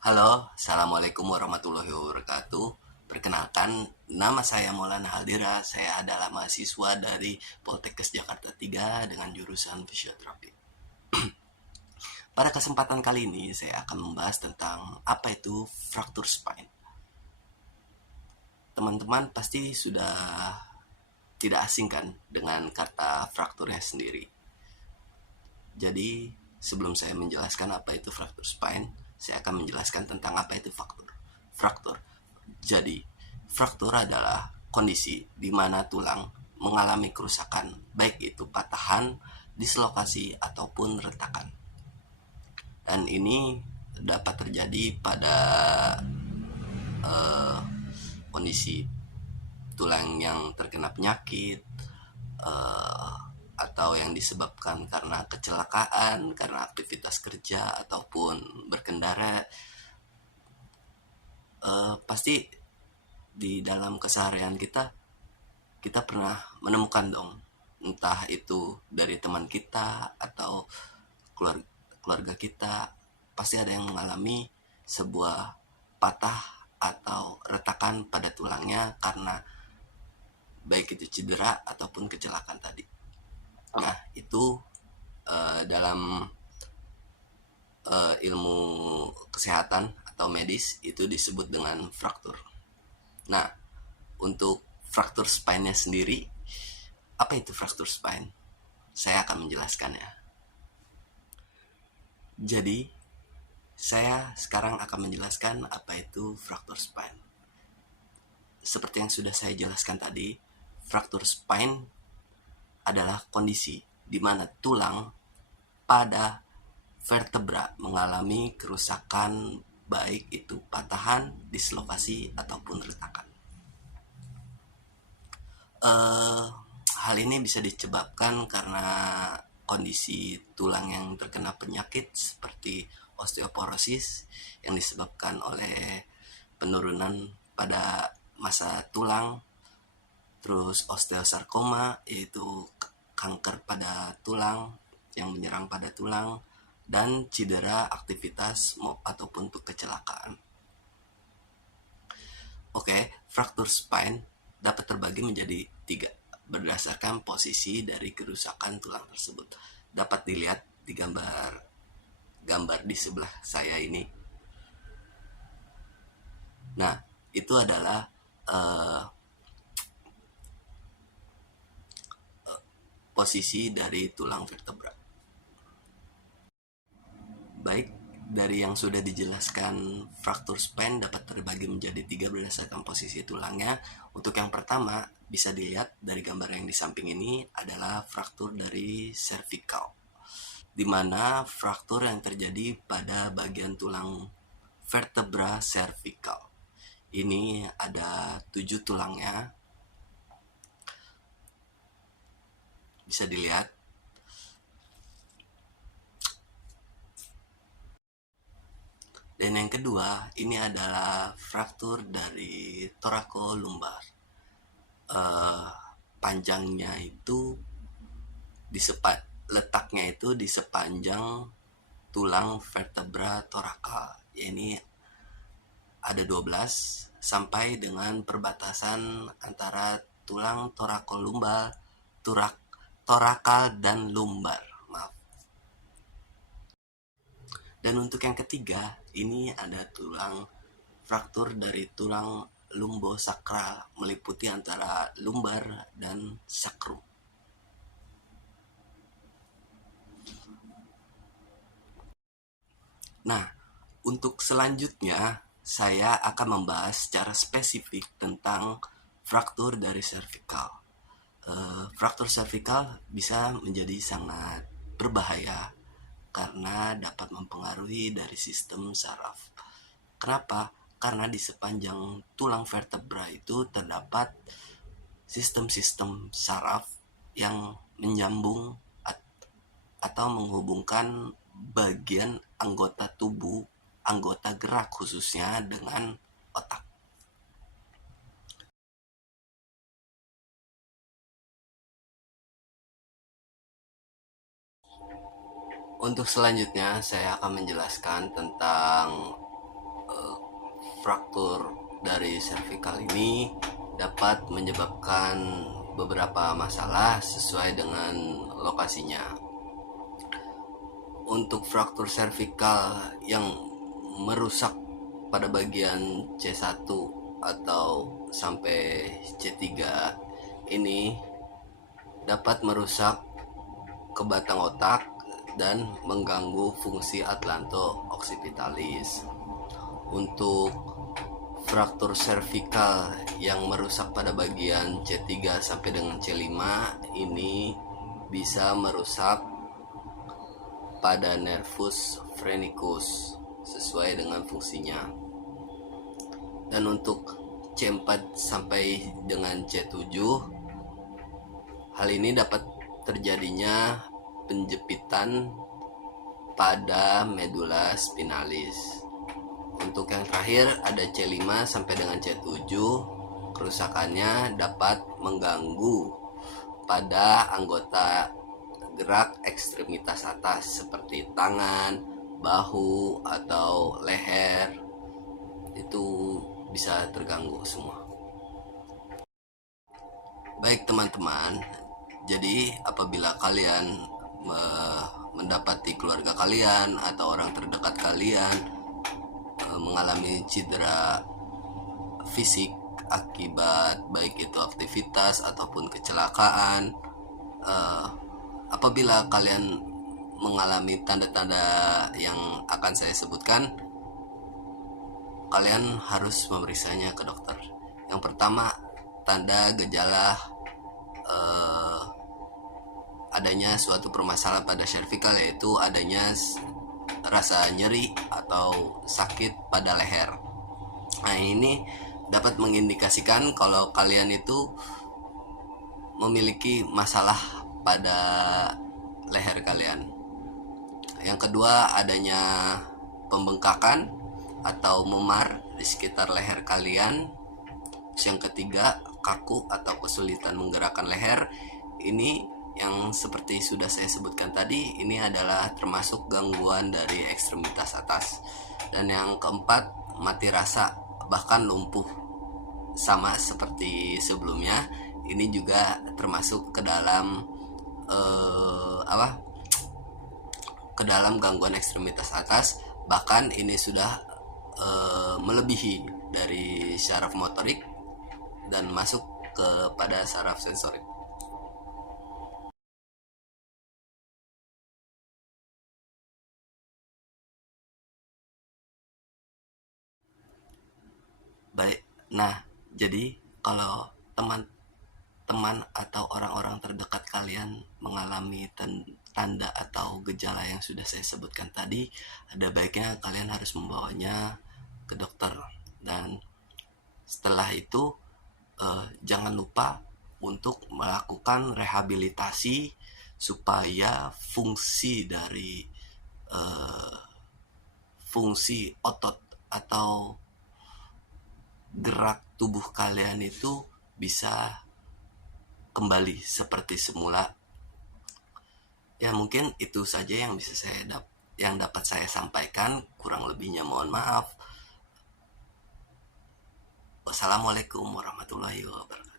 Halo, Assalamualaikum warahmatullahi wabarakatuh. Perkenalkan, nama saya Maulana Haldira. Saya adalah mahasiswa dari Poltekkes Jakarta 3 dengan jurusan fisioterapi. Pada kesempatan kali ini, saya akan membahas tentang apa itu fraktur spine. Teman-teman pasti sudah tidak asing kan dengan kata frakturnya sendiri. Jadi, sebelum saya menjelaskan apa itu fraktur spine, saya akan menjelaskan tentang apa itu fraktur. Fraktur. Jadi, fraktur adalah kondisi di mana tulang mengalami kerusakan, baik itu patahan, dislokasi, ataupun retakan. Dan ini dapat terjadi pada kondisi tulang yang terkena penyakit, eh, atau yang disebabkan karena kecelakaan, karena aktivitas kerja ataupun berkendara. Pasti di dalam keseharian kita pernah menemukan dong, entah itu dari teman kita atau keluarga, keluarga kita, pasti ada yang mengalami sebuah patah atau retakan pada tulangnya karena baik itu cedera ataupun kecelakaan tadi. Nah, itu dalam ilmu kesehatan atau medis itu disebut dengan fraktur. Nah, untuk fraktur spine-nya sendiri, apa itu fraktur spine? Saya akan menjelaskannya. Jadi, saya sekarang akan menjelaskan apa itu fraktur spine. Seperti yang sudah saya jelaskan tadi, fraktur spine adalah kondisi di mana tulang pada vertebra mengalami kerusakan, baik itu patahan, dislokasi, ataupun retakan. eh Hal ini bisa disebabkan karena kondisi tulang yang terkena penyakit seperti osteoporosis yang disebabkan oleh penurunan pada massa tulang, terus osteosarkoma yaitu kanker pada tulang yang menyerang pada tulang, dan cedera aktivitas ataupun kecelakaan. Oke, fraktur spine dapat terbagi menjadi tiga berdasarkan posisi dari kerusakan tulang tersebut. Dapat dilihat di gambar di sebelah saya ini. Nah, itu adalah uh, posisi dari tulang vertebra. Baik, dari yang sudah dijelaskan, fraktur spine dapat terbagi menjadi tiga berdasarkan posisi tulangnya. Untuk yang pertama, bisa dilihat dari gambar yang di samping ini adalah fraktur dari cervical, di mana fraktur yang terjadi pada bagian tulang vertebra cervical. Ini ada 7 tulangnya, bisa dilihat. Dan yang kedua, ini adalah fraktur dari thoracolumbar. eh, Panjangnya itu letaknya itu di sepanjang tulang vertebra torakal. Ini ada 12 sampai dengan perbatasan antara tulang thoracolumbar, torakal dan lumbar. Maaf. Dan untuk yang ketiga, ini ada fraktur dari tulang lumbosakral meliputi antara lumbar dan sakrum. Nah, untuk selanjutnya saya akan membahas secara spesifik tentang fraktur dari servikal. Fraktur servikal bisa menjadi sangat berbahaya karena dapat mempengaruhi dari sistem saraf. Kenapa? Karena di sepanjang tulang vertebra itu terdapat sistem-sistem saraf yang menyambung atau menghubungkan bagian anggota tubuh, anggota gerak khususnya dengan otak. Untuk selanjutnya saya akan menjelaskan tentang fraktur dari servikal ini dapat menyebabkan beberapa masalah sesuai dengan lokasinya. Untuk fraktur servikal yang merusak pada bagian C1 atau sampai C3 ini dapat merusak ke batang otak dan mengganggu fungsi atlanto-occipitalis. Untuk fraktur servikal yang merusak pada bagian C3 sampai dengan C5 ini bisa merusak pada nervus phrenicus sesuai dengan fungsinya. Dan untuk C4 sampai dengan C7, hal ini dapat terjadinya penjepitan pada medula spinalis. Untuk yang terakhir ada C5 sampai dengan C7, kerusakannya dapat mengganggu pada anggota gerak ekstremitas atas seperti tangan, bahu, atau leher. Itu bisa terganggu semua. Baik teman-teman, jadi apabila kalian mendapati keluarga kalian atau orang terdekat kalian mengalami cedera fisik akibat baik itu aktivitas ataupun kecelakaan, apabila kalian mengalami tanda-tanda yang akan saya sebutkan, kalian harus memeriksanya ke dokter. Yang pertama, tanda gejala adanya suatu permasalahan pada servikal, yaitu adanya rasa nyeri atau sakit pada leher. Nah, ini dapat mengindikasikan kalau kalian itu memiliki masalah pada leher kalian. Yang kedua, adanya pembengkakan atau memar di sekitar leher kalian. Yang ketiga, kaku atau kesulitan menggerakkan leher. Ini yang seperti sudah saya sebutkan tadi, ini adalah termasuk gangguan dari ekstremitas atas. Dan yang keempat, mati rasa bahkan lumpuh, sama seperti sebelumnya. Ini juga termasuk ke dalam ke dalam gangguan ekstremitas atas. Bahkan ini sudah melebihi dari syaraf motorik dan masuk kepada saraf sensorik. Baik, nah jadi kalau teman-teman atau orang-orang terdekat kalian mengalami tanda atau gejala yang sudah saya sebutkan tadi, ada baiknya kalian harus membawanya ke dokter. Dan setelah itu jangan lupa untuk melakukan rehabilitasi supaya fungsi dari fungsi otot atau gerak tubuh kalian itu bisa kembali seperti semula. Ya, mungkin itu saja yang bisa yang dapat saya sampaikan. Kurang lebihnya mohon maaf. Wassalamualaikum warahmatullahi wabarakatuh.